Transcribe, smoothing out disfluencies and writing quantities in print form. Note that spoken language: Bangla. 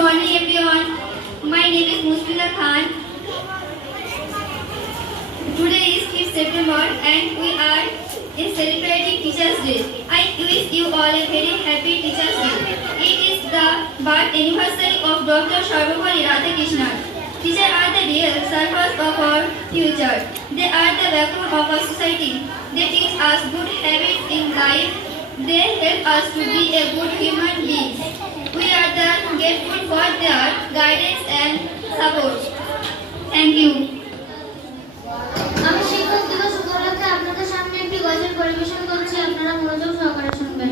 morning everyone. My name is Musfila Khan. Today is 5th September and we are celebrating Teachers Day. I wish you all a very happy Teachers Day. It is the birth anniversary of Dr. Sarvapalli Radhakrishnan. Teachers are the real servants of our future. They are the backbone of our society. They teach us good habits in life. They help us to be a good human being. We are grateful for their guidance and support. Thank you. আমি শিক্ষক দিবস উপলক্ষে আপনাদের সামনে একটি গজল পরিবেশন করছি, আপনারা মনোযোগ সহকারে শুনবেন।